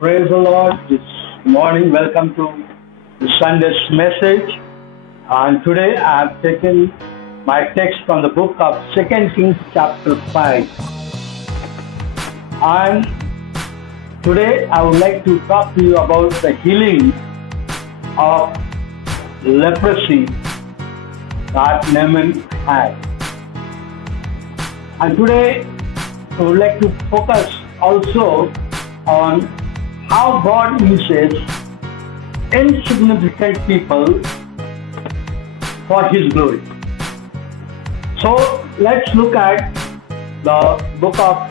Praise the Lord. This morning, welcome to the Sunday's message. And today I have taken my text from the book of 2 Kings chapter 5. And today I would like to talk to you about the healing of leprosy that Naaman had. And today I would like to focus also on how God uses insignificant people for His glory. So let's look at the book of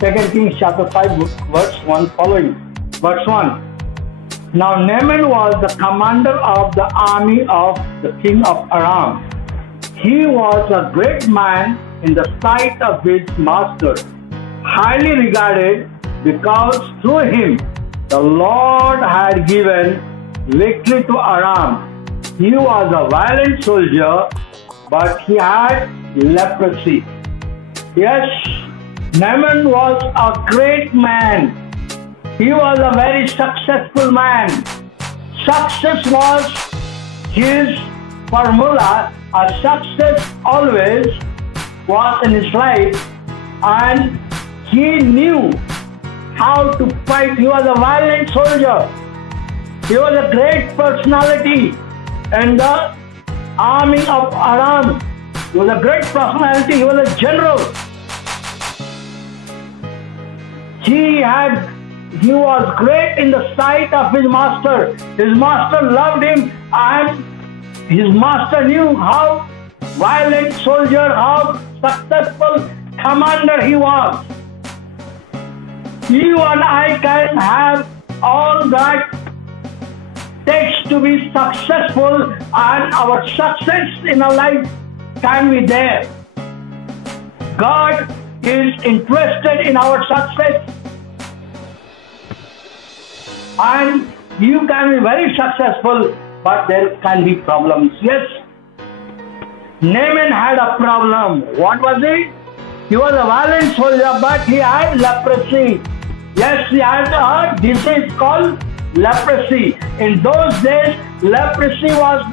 2 Kings chapter 5 verse 1 following. Verse 1. Now Naaman was the commander of the army of the king of Aram. He was a great man in the sight of his master, highly regarded because through him the Lord had given victory to Aram. He was a valiant soldier, but he had leprosy. Yes, Naaman was a great man. He was a very successful man. Success was his formula. A success always was in his life, and he knew how to fight. He was a violent soldier. He was a great personality in the army of Aram. He was a great personality. He was a general. He was great in the sight of his master. His master loved him, and his master knew how violent soldier, how successful commander he was. You and I can have all that takes to be successful, and our success in our life can be there. God is interested in our success, and you can be very successful, but there can be problems. Yes, Naaman had a problem. What was it? He was a violent soldier, but he had leprosy. Yes, he had a disease called leprosy. In those days, leprosy was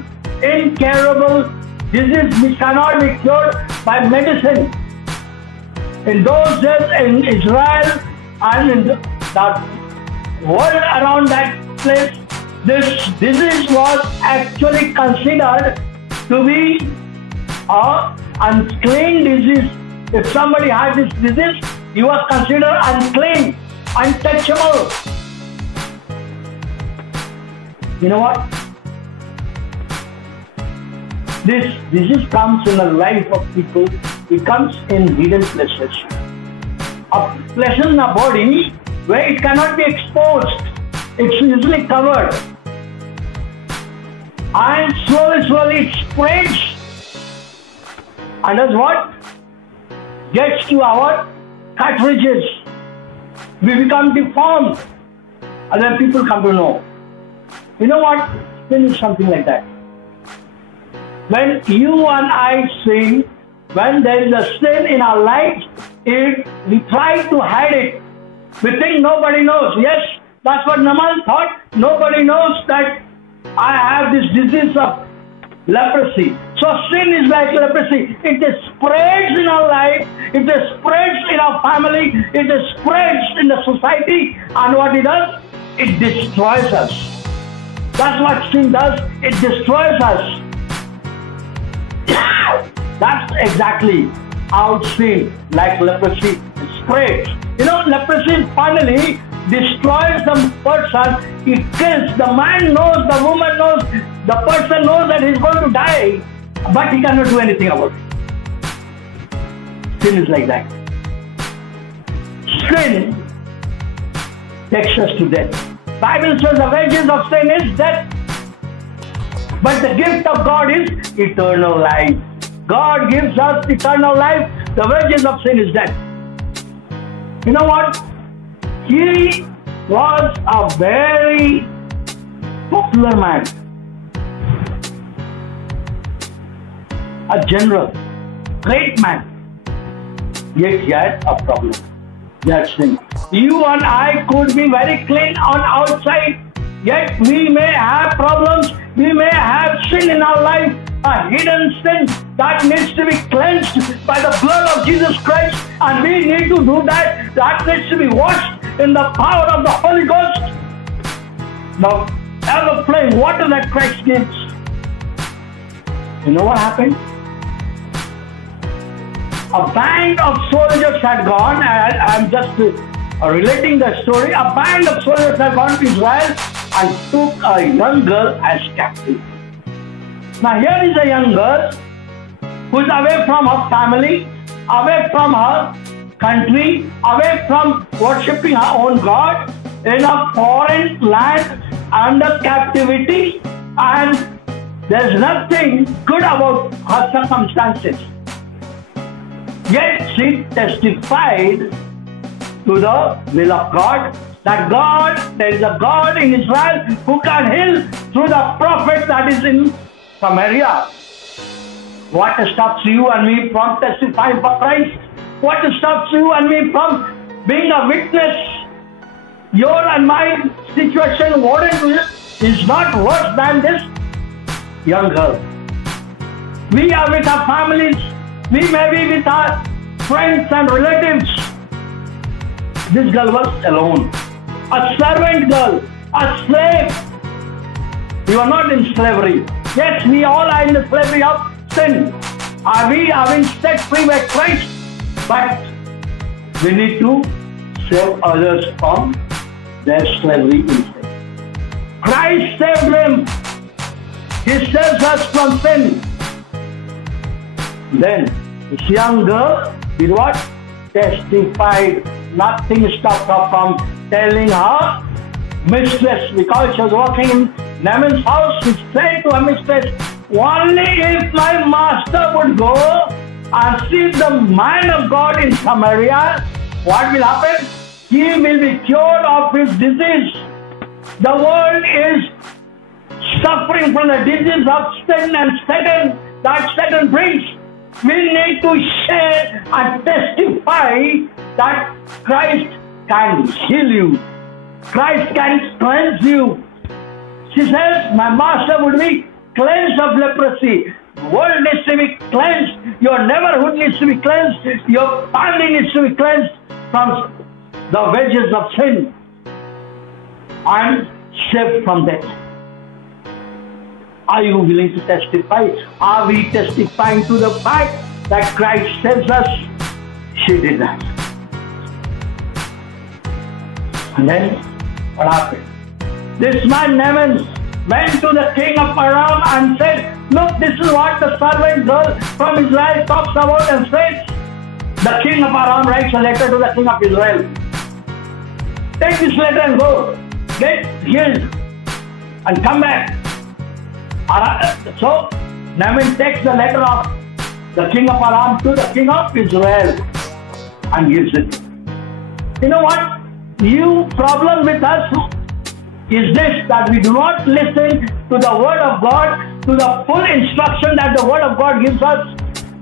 incurable disease which cannot be cured by medicine. In those days, in Israel and in the world around that place, this disease was actually considered to be an unclean disease. If somebody had this disease, he was considered unclean, untouchable. You know what? This disease comes in the life of people. It comes in hidden places. Places in the body where it cannot be exposed. It's usually covered. And slowly it spreads. And that's what? Gets to our cartridges. We become deformed. And then people come to know. You know what? Sin is something like that. When you and I sin, when there is a sin in our life, we try to hide it. We think nobody knows. Yes, that's what Naaman thought. Nobody knows that I have this disease of leprosy. So sin is like leprosy. It spreads in our life. It spreads in our family. It spreads in the society. And what it does? It destroys us. That's what sin does. It destroys us. That's exactly how sin, like leprosy, spreads. You know, leprosy finally destroys the person. It kills. The man knows, the woman knows, the person knows that he's going to die, but he cannot do anything about it. Sin is like that. Sin takes us to death. Bible says the wages of sin is death, but the gift of God is eternal life. God gives us eternal life. The wages of sin is death. You know what? He was a very popular man, a general, great man. Yet he had a problem. That's thing. You and I could be very clean on outside, yet we may have problems. We may have sin in our life, a hidden sin that needs to be cleansed by the blood of Jesus Christ, and we need to do that. That needs to be washed in the power of the Holy Ghost. Now, ever flowing water that Christ gives. You know what happened? A band of soldiers had gone, and I'm just relating the story. A band of soldiers had gone to Israel and took a young girl as captive. Now here is a young girl who is away from her family, away from her country, away from worshipping her own God, in a foreign land under captivity, and there's nothing good about her circumstances. Yet she testified to the will of God, that there is a God in Israel who can heal through the prophet that is in Samaria. What stops you and me from testifying for Christ? What stops you and me from being a witness? Your and my situation is not worse than this young girl. We are with our families. We may be with our friends and relatives. This girl was alone. A servant girl, a slave. You are not in slavery. Yes, we all are in the slavery of sin. We are being set free by Christ. But we need to save others from their slavery in sin. Christ saved them. He saves us from sin. Then this young girl did what? Testified. Nothing stopped her from telling her mistress, because she was working in Naaman's house. She said to her mistress, only if my master would go and see the man of God in Samaria, what will happen? He will be cured of his disease. The world is suffering from the disease of sin and Satan that Satan brings. We need to share and testify that Christ can heal you. Christ can cleanse you. She says, my master would be cleansed of leprosy. The world needs to be cleansed. Your neighborhood needs to be cleansed. Your family needs to be cleansed from the wages of sin and saved from death. Are you willing to testify? Are we testifying to the fact that Christ saves us? She did that. And then what happened? This man Naaman went to the king of Aram and said, look, this is what the servant girl from Israel talks about and says. The king of Aram writes a letter to the king of Israel. Take this letter and go. Get healed and come back. So Naaman takes the letter of the king of Aram to the king of Israel and gives it. You know what? New problem with us is this, that we do not listen to the word of God, to the full instruction that the word of God gives us,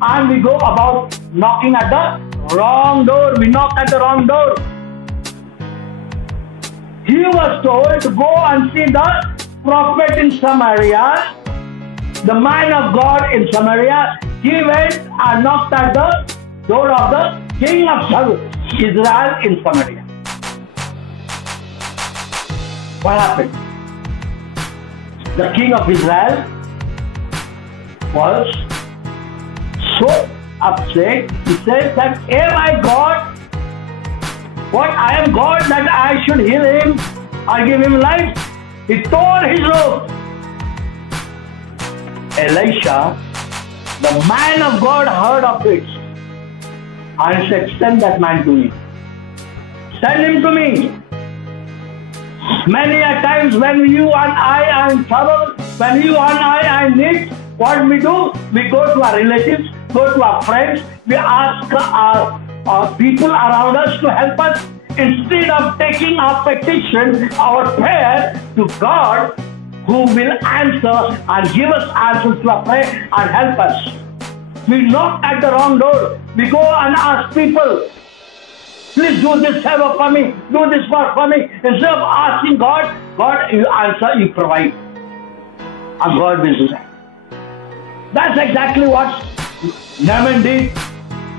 and we go about knocking at the wrong door. We knock at the wrong door. He was told to go and see the prophet in Samaria, the man of God in Samaria. He went and knocked at the door of the king of Israel in Samaria. What happened? The king of Israel was so upset. He said that, am I God? What, I am God that I should heal him or give him life? He tore his robe. Elisha, the man of God, heard of it and said, send that man to me. Send him to me. Many a times when you and I are in trouble, when you and I are in need, what we do? We go to our relatives, go to our friends, we ask our people around us to help us, instead of taking our petition, our prayer to God, who will answer and give us answers to our prayer and help us. We knock at the wrong door. We go and ask people. please do this favor for me, do this work for me. Instead of asking God, God, you answer, you provide. And God will do that. That's exactly what Naaman did.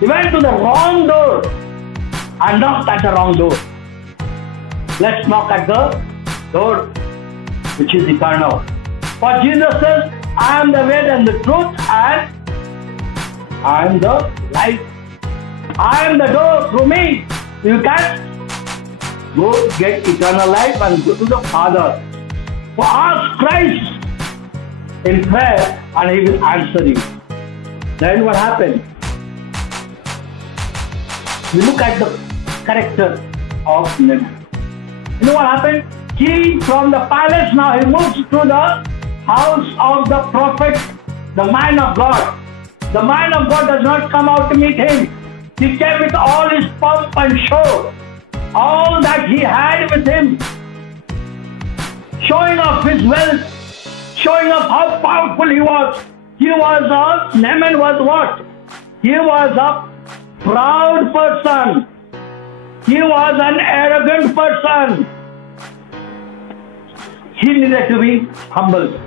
He went to the wrong door and knocked at the wrong door. Let's knock at the door which is eternal. For Jesus says, I am the way and the truth and I am the light. I am the door. Through me you can go get eternal life and go to the Father. So ask Christ in prayer and He will answer you. Then what happened? We look at the character of Naaman. You know what happened? He from the palace now he moves to the house of the prophet, the man of God. The man of God does not come out to meet him. He came with all his pomp and show, all that he had with him, showing off his wealth, showing off how powerful he was. Naaman was what? He was a proud person. He was an arrogant person. He needed to be humbled.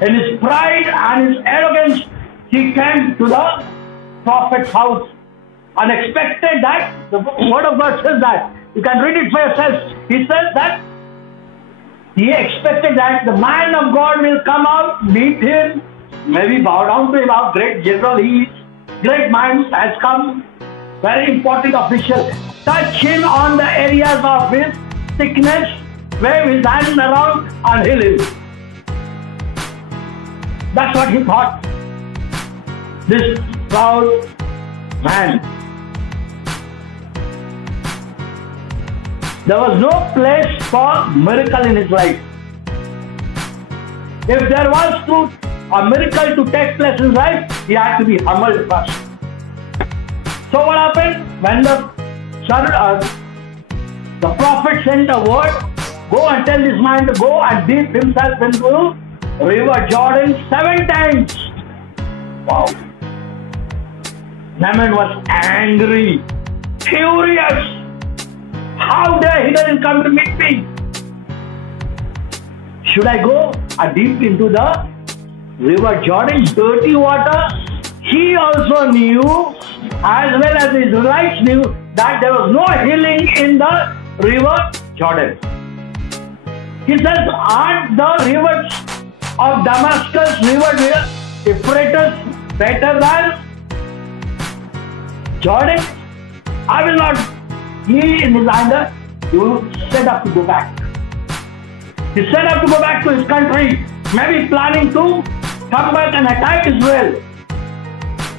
In his pride and his arrogance, he came to the prophet's house and expected that, the word of God says that, you can read it for yourself. He says that he expected that the man of God will come out, meet him, maybe bow down to him, how great general he is, great minds has come, very important official, touch him on the areas of his sickness, wave his hand around and heal him. That's what he thought. This proud man. There was no place for miracle in his life. If there was a miracle to take place in his life, he had to be humbled first. So what happened? When the prophet sent a word, go and tell this man to go and dip himself into river Jordan 7 times. Wow. Naaman was angry, furious. How dare he doesn't come to meet me? Should I go and dip into the river Jordan, dirty water? He also knew, as well as the Israelites knew, that there was no healing in the river Jordan. He says, aren't the rivers of Damascus, river Euphrates, better than Jordan? I will not. He in his anger, he will set up to go back. He set up to go back to his country, maybe planning to come back and attack Israel.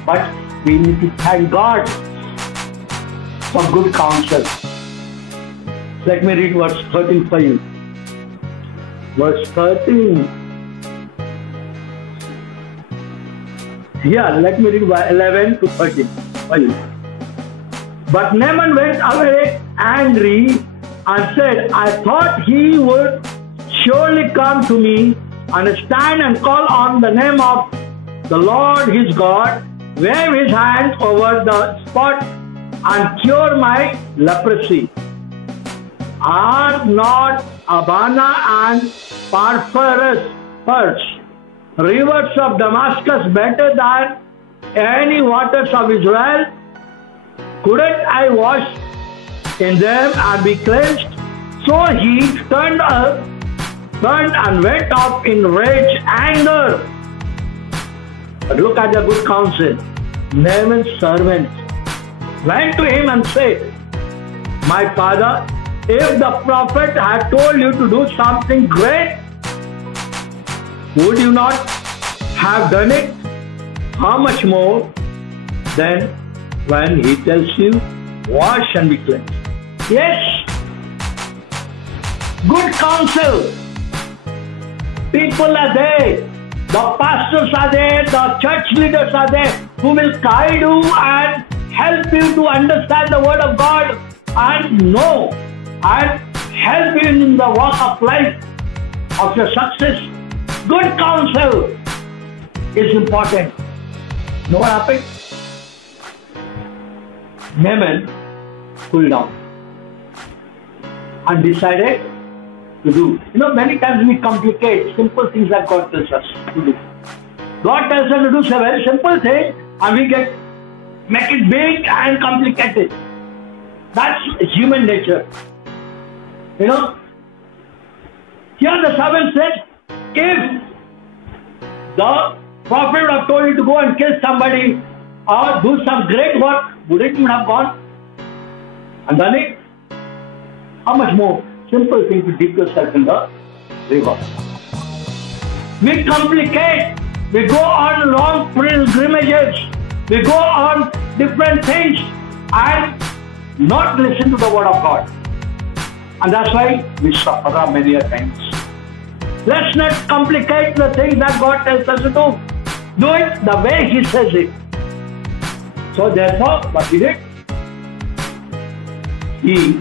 But we need to thank God for good counsel. Let me read verse 13 for you. Verse 13. Yeah, let me read 11 to 13 for you. But Naaman went away angry and said, I thought he would surely come to me and stand and call on the name of the Lord his God, wave his hand over the spot and cure my leprosy. Are not Abana and Parpharus, rivers of Damascus, better than any waters of Israel? Couldn't I wash in them and be cleansed? So he turned and went off in rage, anger. But look at the good counsel. Naaman's servant went to him and said, my father, if the prophet had told you to do something great, would you not have done it? How much more then when he tells you, wash and be cleansed? Yes, good counsel. People are there, the pastors are there, the church leaders are there who will guide you and help you to understand the word of God and know and help you in the walk of life of your success. Good counsel is important. You know what happened? Naaman cool down and decided to do. Many times we complicate simple things that God tells us to do. God tells us to do a very simple thing and we make it big and complicated. That's human nature. Here the servant said, if the prophet would have told you to go and kill somebody or do some great work, wouldn't you have gone and done it? How much more simple thing to dip yourself in the river. We complicate. We go on long pilgrimages. We go on different things and not listen to the word of God. And that's why we suffer many a times. Let's not complicate the things that God tells us to do. Do it the way He says it. So therefore, what He did? He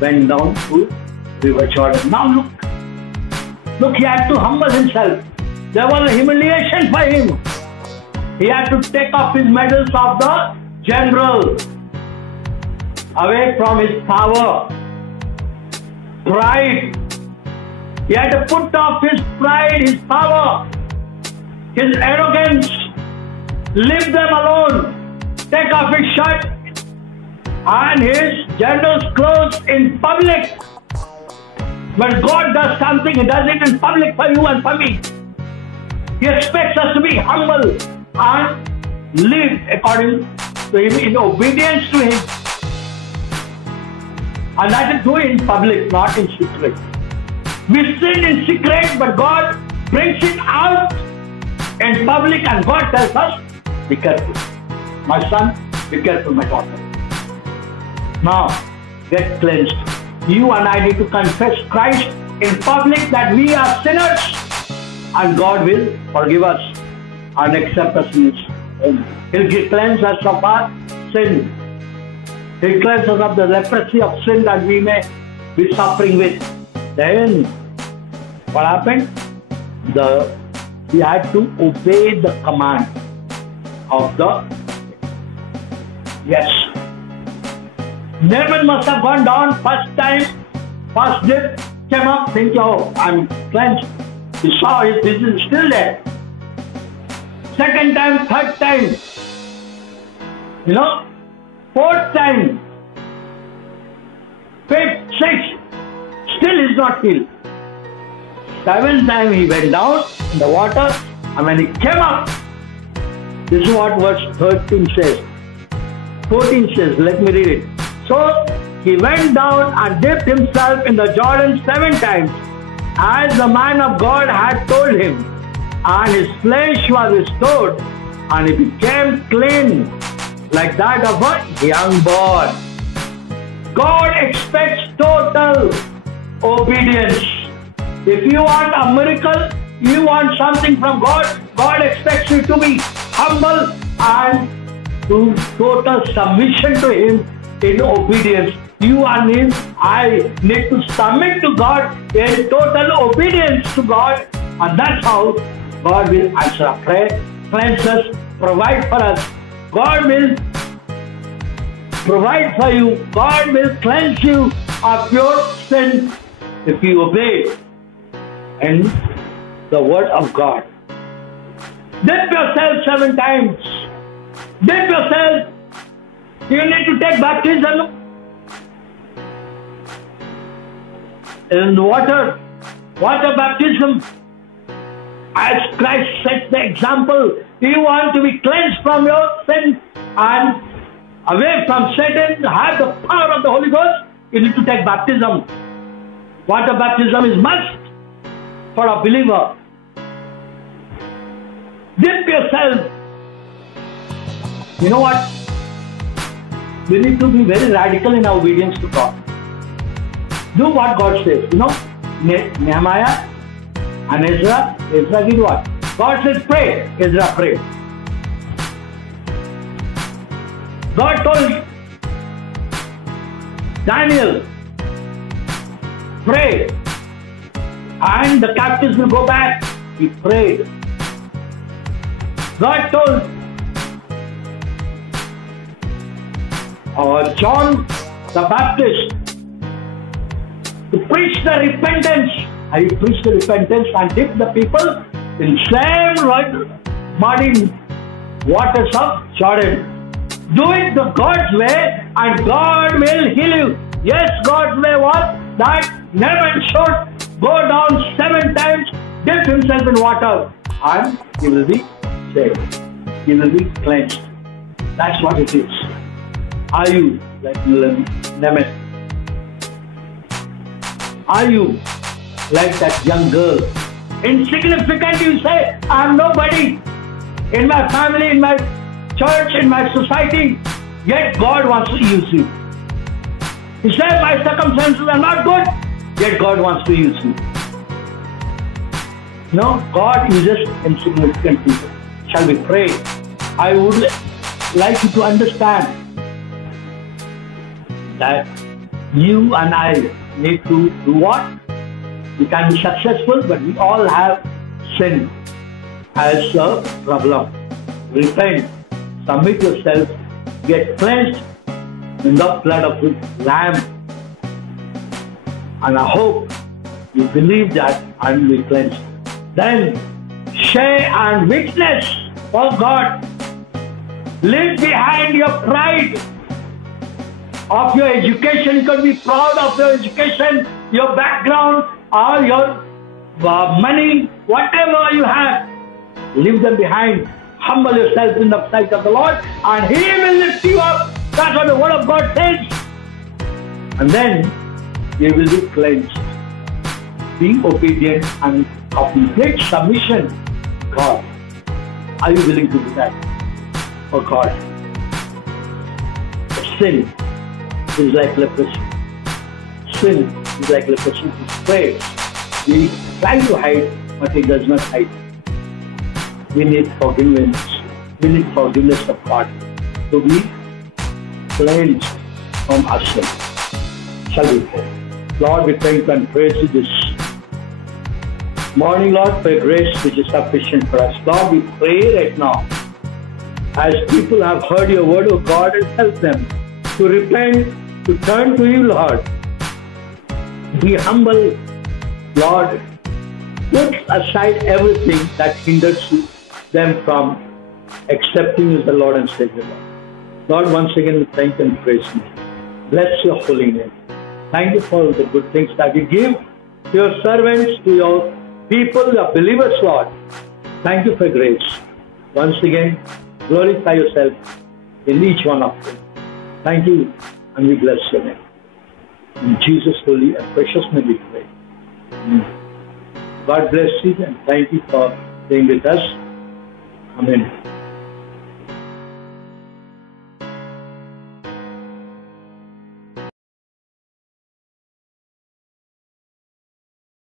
went down to River Jordan. Now look, he had to humble himself. There was a humiliation for him. He had to take off his medals of the general, away from his power, pride. He had to put off his pride, his power, his arrogance, leave them alone, take off his shirt and his general's clothes in public. When God does something, He does it in public for you and for me. He expects us to be humble and live according to Him, in obedience to Him. And that is doing in public, not in secret. We sin in secret, but God brings it out in public, and God tells us, be careful. My son, be careful, my daughter. Now, get cleansed. You and I need to confess Christ in public that we are sinners, and God will forgive us and accept us in His home. He'll cleanse us of our sin. He'll cleanse us of the leprosy of sin that we may be suffering with. Then, what happened? He had to obey the command of the yes. Naaman must have gone down first time, first dip, came up, thinking, oh, I'm cleansed. He saw his disease still there. Second time, third time, fourth time, fifth, sixth, still he's not healed. Seventh time he went down in the water, and when he came up, this is what verse 13 says. 14 says, let me read it. So he went down and dipped himself in the Jordan 7 times, as the man of God had told him, and his flesh was restored, and he became clean, like that of a young boy. God expects total obedience. If you want a miracle, you want something from God, God expects you to be humble and to total submission to Him in obedience. You and him, I need to submit to God in total obedience to God, and that's how God will answer our prayer, cleanse us, provide for us. God will provide for you. God will cleanse you of your sin if you obey in the word of God. Dip yourself 7 times. Dip yourself. You need to take baptism in the water baptism. As Christ sets the example, you want to be cleansed from your sin and away from Satan, have the power of the Holy Ghost, you need to take baptism. Water baptism is must for a believer. Dip yourself. You know what? We need to be very radical in our obedience to God. Do what God says. You know, Nehemiah and Ezra did what? God says pray. Ezra prayed. God told Daniel, pray, and the captives will go back. He prayed. God told John the Baptist, to preach the repentance. I preach the repentance and dip the people in same muddy waters of Jordan. Do it the God's way and God will heal you. Yes, God's way was that Naaman should go down 7 times, dip himself in water, and he will be saved. He will be cleansed. That's what it is. Are you like Naaman? Are you like that young girl? Insignificant, you say, I am nobody in my family, in my church, in my society, yet God wants to use you. He said, my circumstances are not good, yet God wants to use you. No, God uses insignificant people. Shall we pray? I would like you to understand that you and I need to do what? We can be successful, but we all have sin as a problem. Repent, submit yourself, get cleansed in the blood of the Lamb. And I hope you believe that and will be cleansed. Then share and witness for God. Leave behind your pride of your education. You can be proud of your education, your background, or your money, whatever you have. Leave them behind. Humble yourself in the sight of the Lord and He will lift you up. That's what the Word of God says. And then you will be cleansed. Be obedient and complete submission to God. Are you willing to do that for God? Sin is like leprosy. Sin is like leprosy. It's afraid. We try to hide, but it does not hide. We need forgiveness. We need forgiveness of God to be cleansed from our sin. Shall we pray? Lord, we thank you and praise you this morning, Lord, for your grace which is sufficient for us. Lord, we pray right now, as people have heard your word, of God, and help them to repent, to turn to you, Lord. Be humble, Lord. Put aside everything that hinders them from accepting you as the Lord and Savior. Lord, once again, we thank you and praise you. Bless your holy name. Thank you for the good things that you give to your servants, to your people, your believers, Lord. Thank you for grace. Once again, glorify yourself in each one of them. Thank you, and we bless your name. In Jesus' holy and precious name we pray. Amen. God bless you and thank you for being with us. Amen.